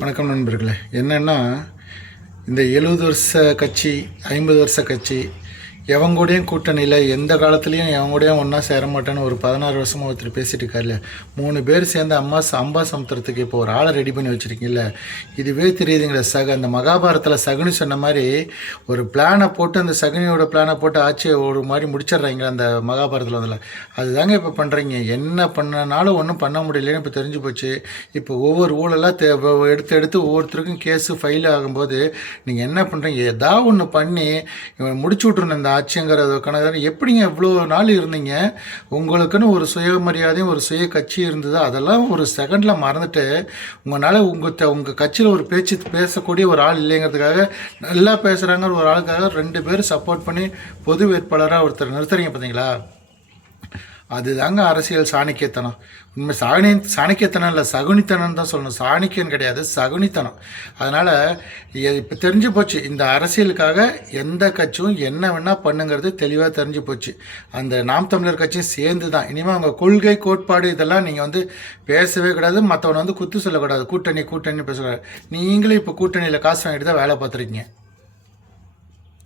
வணக்கம் நண்பர்களே. என்னென்னா, இந்த 70 வருஷ கட்சி, 50 வருஷ கட்சி, எவங்கூடையும் கூட்டணியில் எந்த காலத்துலேயும் எவங்கூடையும் ஒன்றா சேர மாட்டேன்னு ஒரு 16 வருஷமாக ஒருத்தர் பேசிகிட்டு இருக்கார்ல. 3 பேர் சேர்ந்து அம்பா சமுத்திரத்துக்கு இப்போ ஒரு ஆளை ரெடி பண்ணி வச்சுருக்கீங்கள. இதுவே தெரியுதுங்களே. அந்த மகாபாரத்தில் சகுனி சொன்ன மாதிரி ஒரு பிளானை போட்டு, அந்த சகுனியோட பிளானை போட்டு ஆட்சியை ஒரு மாதிரி முடிச்சிடுறாங்களே அந்த மகாபாரத்தில். அதில் அதுதாங்க இப்போ பண்ணுறீங்க. என்ன பண்ணனாலும் ஒன்றும் பண்ண முடியலன்னு இப்போ தெரிஞ்சு போச்சு. இப்போ ஒவ்வொரு ஊழலாக எடுத்து ஒவ்வொருத்தருக்கும் கேஸு ஃபைல் ஆகும்போது நீங்கள் என்ன பண்ணுறீங்க? ஏதாவது ஒன்று பண்ணி முடிச்சு விட்ருணும் இந்த ஆட்சிங்கிறது கணக்கு. எப்படிங்க இவ்வளோ நாள் இருந்தீங்க? உங்களுக்குன்னு ஒரு சுயமரியாதையும் ஒரு சுய கட்சி இருந்தது. அதெல்லாம் ஒரு செகண்டில் மறந்துட்டு உங்களால் உங்கள் கட்சியில் ஒரு பேசக்கூடிய ஒரு ஆள் இல்லைங்கிறதுக்காக, நல்லா பேசுகிறாங்க ஒரு ஆளுக்காக 2 பேர் சப்போர்ட் பண்ணி பொது வேட்பாளராக ஒருத்தர் நிறுத்துறீங்க பார்த்தீங்களா? அதுதாங்க அரசியல் சாணக்கியத்தனம். உண்மை சாணக்கியத்தனம் இல்லை, சகுனித்தனம் தான் சொல்லணும். சாணிக்கியன் கிடையாது, சகுனித்தனம். அதனால் இப்போ தெரிஞ்சு போச்சு, இந்த அரசியலுக்காக எந்த கட்சியும் என்ன வேணால் பண்ணுங்கிறது தெளிவாக தெரிஞ்சு போச்சு. அந்த நாம் தமிழர் கட்சியும் சேர்ந்து தான். இனிமேல் அவங்க கொள்கை கோட்பாடு இதெல்லாம் நீங்கள் பேசவே கூடாது. மற்றவனை குத்து சொல்லக்கூடாது. கூட்டணி பேசக்கூடாது. நீங்களும் இப்போ கூட்டணியில் காசு வாங்கிட்டு தான் வேலை பார்த்துருக்கீங்க.